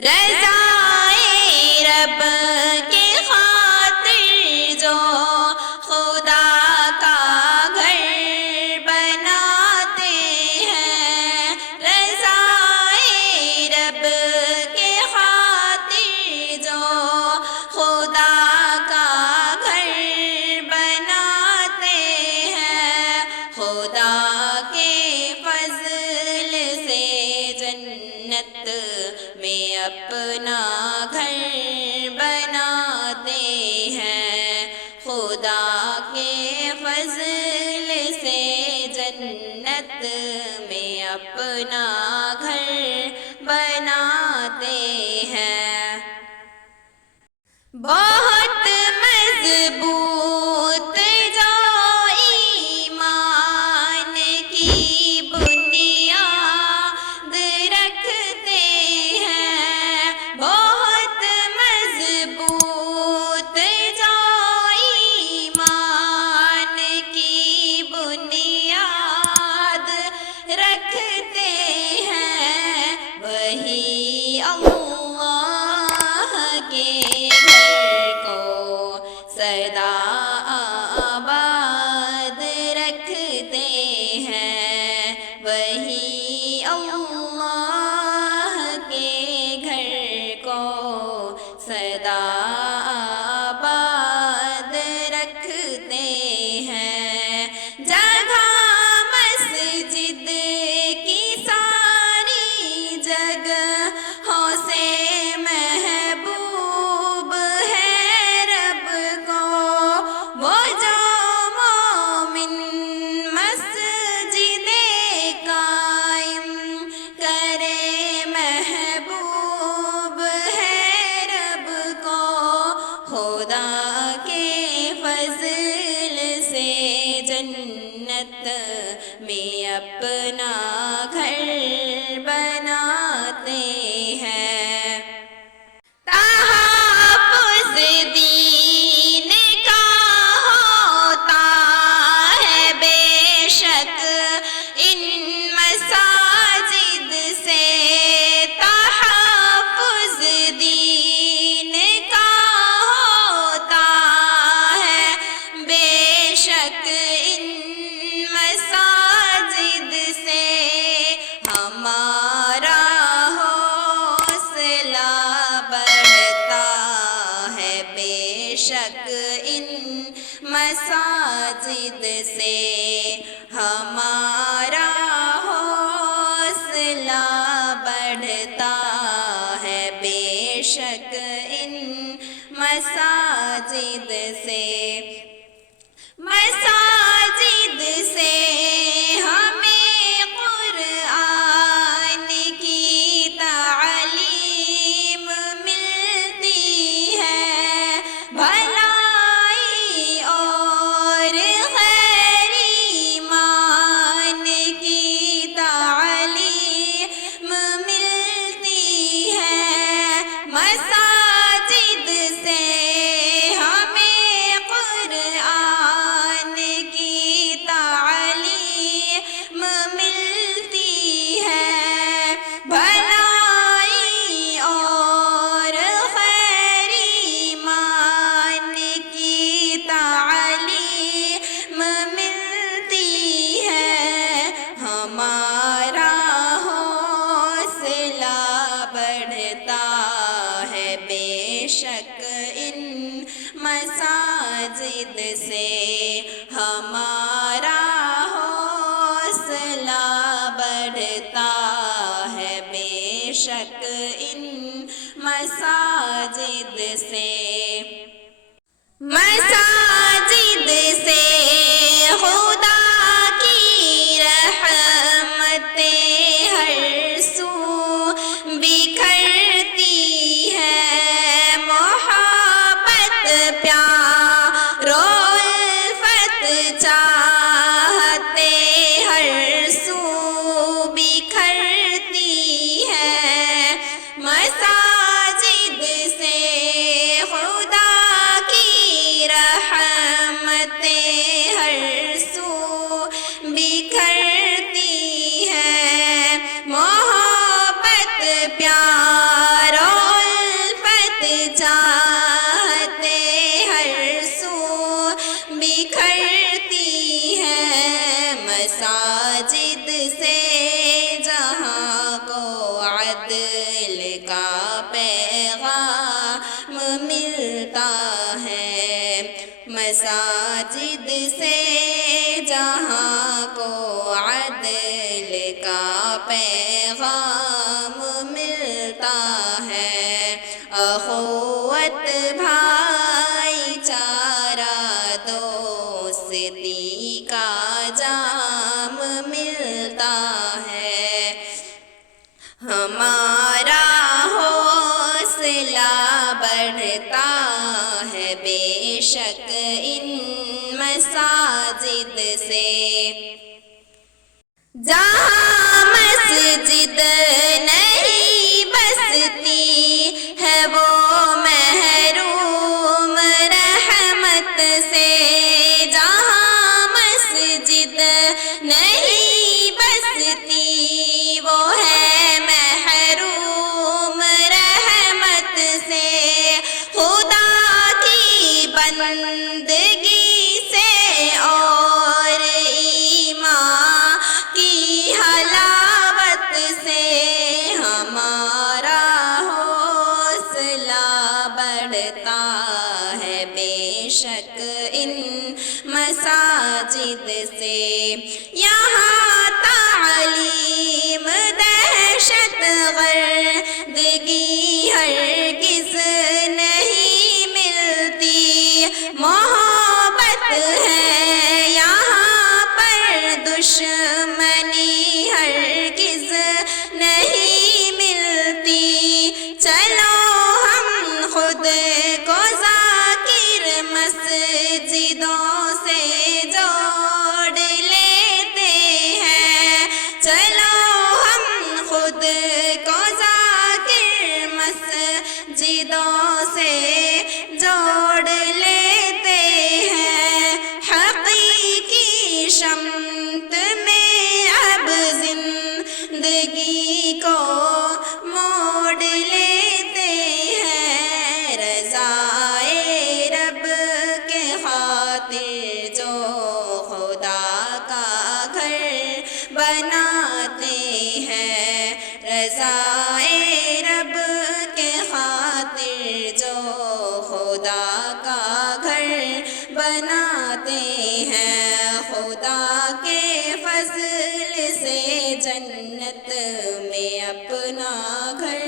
رضائے رب کی خاطر جو خدا کا گھر بناتے ہیں، رضائے رب کی خاطر جو خدا کا گھر بناتے ہیں، خدا کے فضل سے جنت میں اپنا گھر بناتے ہیں، خدا کے فضل سے جنت میں اپنا گھر بناتے ہیں۔ بہت مضبوط جو ایمان کی بنیاد رکھتے ہیں، بہت مضبوط جو ایمان کی بنیاد رکھتے ہیں، وہی اللہ کے گھر کو سدا آباد رکھتے ہیں، وہی اللہ کے گھر کو سدا آباد رکھتے ہیں۔ جگہ مسجد کی ساری جگہوں سے محبوب ہے رب کو، وہ جو مومن مسجد قائم کرے محبوب ہے رب کو، خدا کے فضل سے جنت میں اپنا گھر بناتے ہیں۔ تحفظ دین کا ہوتا ہے بے شک ان مساجد سے، تحفظ دین کا ہوتا ہے بے شک ان مساجد سے، ہمارا حوصلہ بڑھتا ہے بے شک ان مساجد سے، ہمارا حوصلہ بڑھتا ہے بے شک ان مساجد سے۔ مساجد سے ہمیں قرآن کی تعلیم ملتی ہے، بھلائی اور خیر ایمان کی تعلیم ملتی ہے، مساجد سے ہمیں قرآن کی تعلیم ملتی ہے، بھلائی اور خیر ایمان کی تعلیم ملتی ہے، ہمارا حوصلہ بڑھتا ہے بے شک ان مساجد سے، ہمارا حوصلہ بڑھتا ہے بے شک ان مساجد سے۔ مساجد سے خدا کی رحمتیں ہر سو بکھرتی ہے، محبت پیار و الفت چاہتے ہر سو بکھرتی ہے، مساجد سے خدا کی رحمتیں ہر سو بکھرتی ہے، محبت پیار کا پیغام ملتا ہے، مساجد سے جہاں کو عدل کا پیغام ملتا ہے، اخوت بھائی چارہ دوستی کا جام ملتا ہے، ہمارا حوصلہ بڑھتا ہے بے شک ان مساجد سے، جہاں مسجد نہیں بستی ہے وہ محروم رحمت سے، جہاں مسجد نہیں بستی وہ ہے محروم رحمت سے، خدا کی بندگی سے اور ایمان کی حلاوت سے ہمارا حوصلہ بڑھتا ہے بے شک ان مساجد سے، یہاں تعلیم دہشت گردگی ہرگز نہیں ملتی، محبت ہے یہاں پر دشمنی ہرگز نہیں ملتی، چلو ہم خود کو ذاکر مسجدوں سے جوڑ لیتے ہیں، چلو ہم خود کو ذاکر مسجدوں سے جوڑ لیتے ہیں، حقیقی سمت میں اب زندگی کو موڑ لیتے ہیں، رضائے رب کے خاطر جو خدا کا گھر بناتے ہیں، رضائے رب کے خاطر جو خدا کا گھر بناتے ہیں، خدا کے فضل سے جنت میں اپنا گھر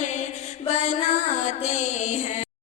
بناتے